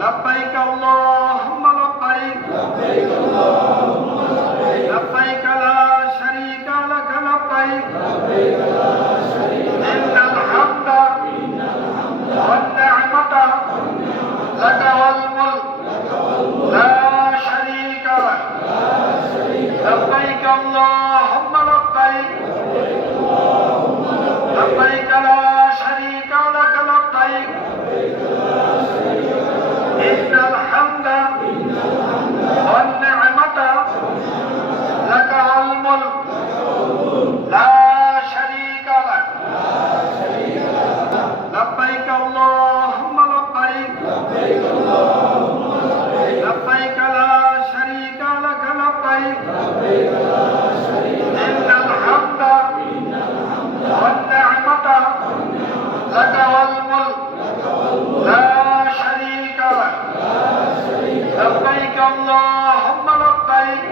لبيك اللهم لبيك لبيك لا شريك لك لبيك إن الحمد والنعمة لك والملك لا شريك لك لبيك اللهم لبيك لبيك لا شريك لك لبيك إن الحمد والنعمة لك والملك لا شريك لك لبيك اللهم لبيك لبيك لا شريك لك لبيك إن الحمد والنعمة لك والملك لا شريك لك لبيك اللهم لبيك